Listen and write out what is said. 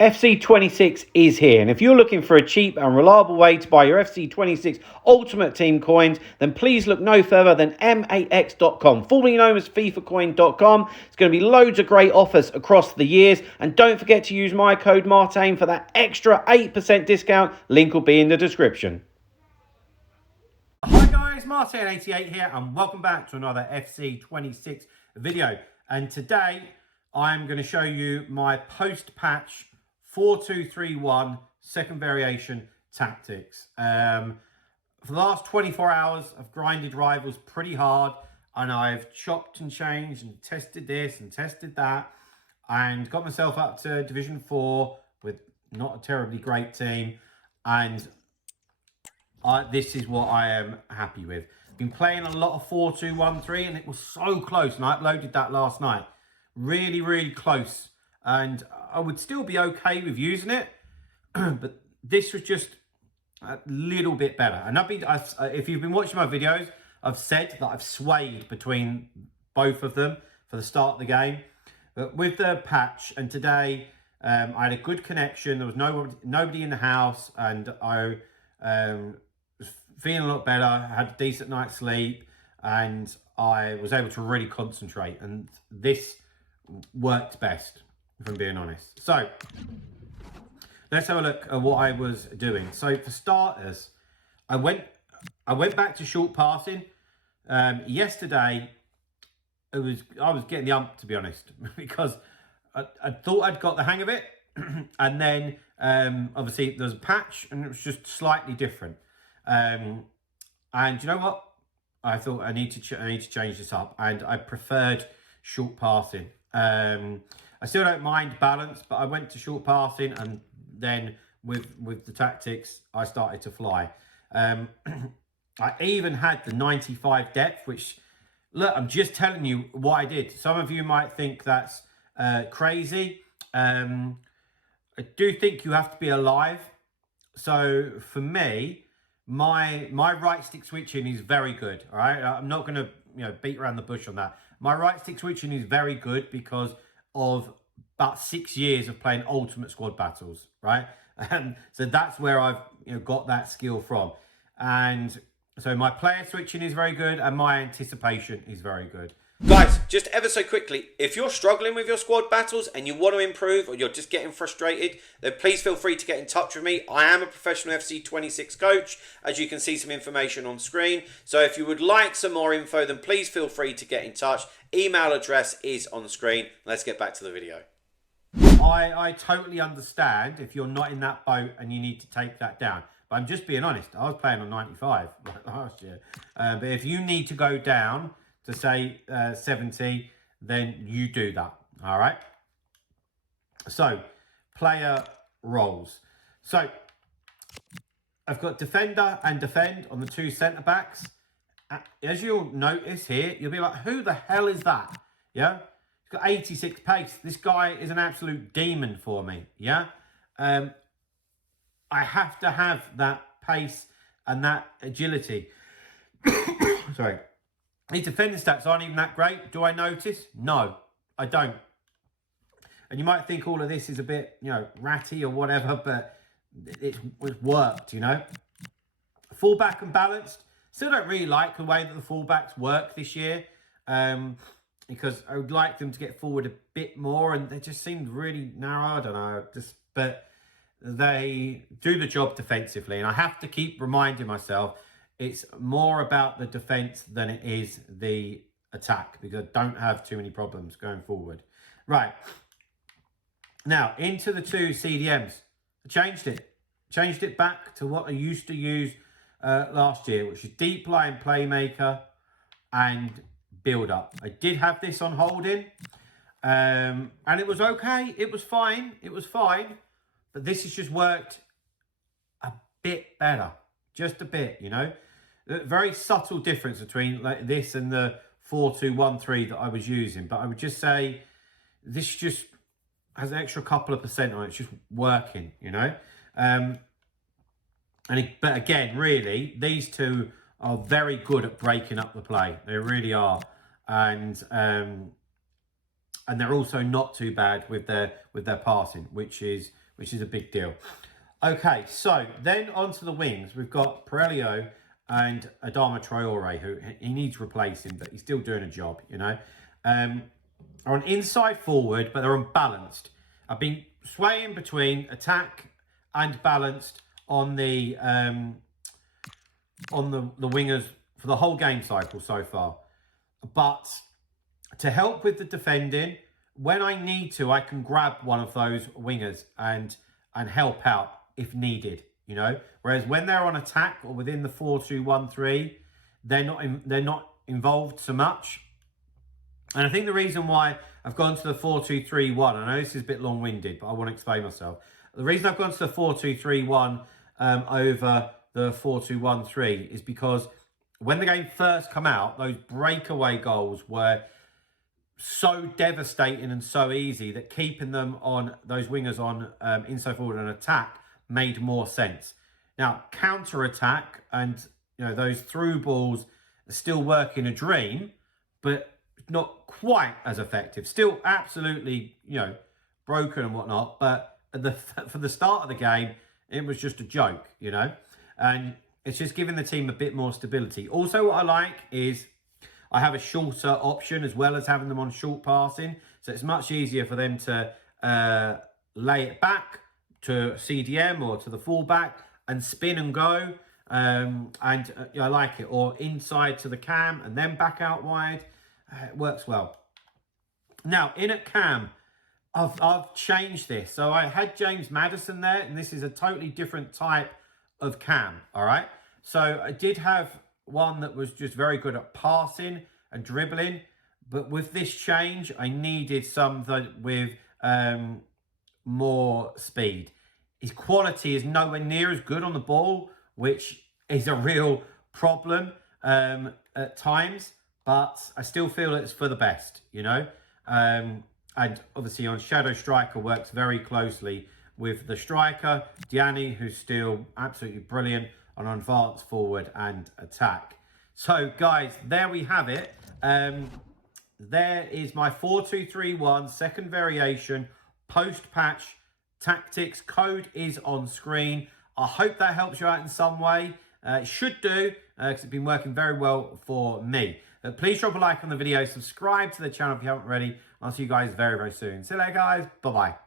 FC26 is here, and if you're looking for a cheap and reliable way to buy your FC26 Ultimate Team coins, then please look no further than max.com, formerly known as fifacoin.com. It's going to be loads of great offers across the years, and don't forget to use my code Martain for that extra 8% discount. Link will be in the description. Hi guys, Martain88 here, and welcome back to another FC26 video. And today I'm going to show you my post-patch 4-2-3-1 second variation tactics. For the last 24 hours, I've grinded rivals pretty hard, and I've chopped and changed and tested this and tested that, and got myself up to Division 4 with not a terribly great team, and this is what I am happy with. Been playing a lot of 4-2-1-3, and it was so close, and I uploaded that last night. Really, really close. And I would still be okay with using it, but this was just a little bit better. And if you've been watching my videos, I've said that I've swayed between both of them for the start of the game. But with the patch, and today I had a good connection. There was nobody in the house, and I was feeling a lot better. I had a decent night's sleep, and I was able to really concentrate. And this worked best, if I'm being honest. So let's have a look at what I was doing. So for starters, I went back to short passing. Yesterday, I was getting the ump, to be honest, because I thought I'd got the hang of it, and then obviously there's a patch, and it was just slightly different. And you know what? I thought I need to change this up, and I preferred short passing. I still don't mind balance, but I went to short passing, and then with the tactics, I started to fly. I even had the 95 depth, which, look, I'm just telling you what I did. Some of you might think that's crazy. I do think you have to be alive. So for me, my right stick switching is very good. All right, I'm not going to beat around the bush on that. My right stick switching is very good because of about 6 years of playing Ultimate Squad battles, right? So that's where I've got that skill from. And so my player switching is very good, and my anticipation is very good. Guys, just ever so quickly, if you're struggling with your squad battles and you want to improve, or you're just getting frustrated, then please feel free to get in touch with me. I am a professional FC26 coach, as you can see some information on screen. So if you would like some more info, then please feel free to get in touch. Email address is on screen. Let's get back to the video. I totally understand if you're not in that boat and you need to take that down. But I'm just being honest. I was playing on 95 like last year. But if you need to go down to say 70, then you do that. All right. So player roles. So I've got defender and defend on the two centre backs. As you'll notice here, you'll be like, who the hell is that? Yeah. He's got 86 pace. This guy is an absolute demon for me. Yeah. I have to have that pace and that agility. Sorry. His defending stats aren't even that great. Do I notice? No, I don't. And you might think all of this is a bit, ratty or whatever, but it's worked, Fullback and balanced. Still don't really like the way that the fullbacks work this year, because I would like them to get forward a bit more, and they just seem really narrow. I don't know, but they do the job defensively, and I have to keep reminding myself it's more about the defense than it is the attack, because I don't have too many problems going forward. Right. Now, into the two CDMs. I changed it back to what I used to use last year, which is deep line playmaker and build up. I did have this on holding, and it was okay. It was fine. But this has just worked a bit better. Just a bit, Very subtle difference between like this and the 4-2-1-3 that I was using. But I would just say this just has an extra couple of percent on it. It's just working, But again, really, these two are very good at breaking up the play. They really are. And they're also not too bad with their passing, which is which is a big deal. Okay, so then onto the wings. We've got Pirello and Adama Traore, who he needs replacing, but he's still doing a job, you know. Are an inside forward, but they're unbalanced. I've been swaying between attack and balanced on the wingers for the whole game cycle so far. But to help with the defending, when I need to, I can grab one of those wingers and help out if needed, you know. Whereas when they're on attack or within the 4-2-1-3, they're not involved so much. And I think the reason why I've gone to the 4-2-3-1, I know this is a bit long-winded, but I want to explain myself. The reason I've gone to the 4-2-3-1 over the 4-2-1-3 is because when the game first came out, those breakaway goals were so devastating and so easy that keeping them on those wingers on inside forward and attack made more sense. Now, counter-attack and, you know, those through balls are still working a dream, but not quite as effective. Still absolutely, you know, broken and whatnot, but for the start of the game, it was just a joke, you know, and it's just giving the team a bit more stability. Also, what I like is I have a shorter option as well as having them on short passing, so it's much easier for them to lay it back to CDM or to the fullback and spin and go, and I like it, or inside to the cam and then back out wide. It works well. Now, in at cam, I've changed this. So I had James Maddison there, and this is a totally different type of cam, all right? So I did have one that was just very good at passing and dribbling, but with this change, I needed something with more speed. His quality is nowhere near as good on the ball, which is a real problem at times, but I still feel it's for the best, you know? And obviously on Shadow Striker works very closely with the striker, Diani, who's still absolutely brilliant on advanced forward and attack. So guys, there we have it. There is my 4-2-3-1 second variation post-patch tactics. Code is on screen. I hope that helps you out in some way. It should do, because it's been working very well for me. Please drop a like on the video, subscribe to the channel if you haven't already. I'll see you guys very, very soon. See you later, guys. Bye-bye.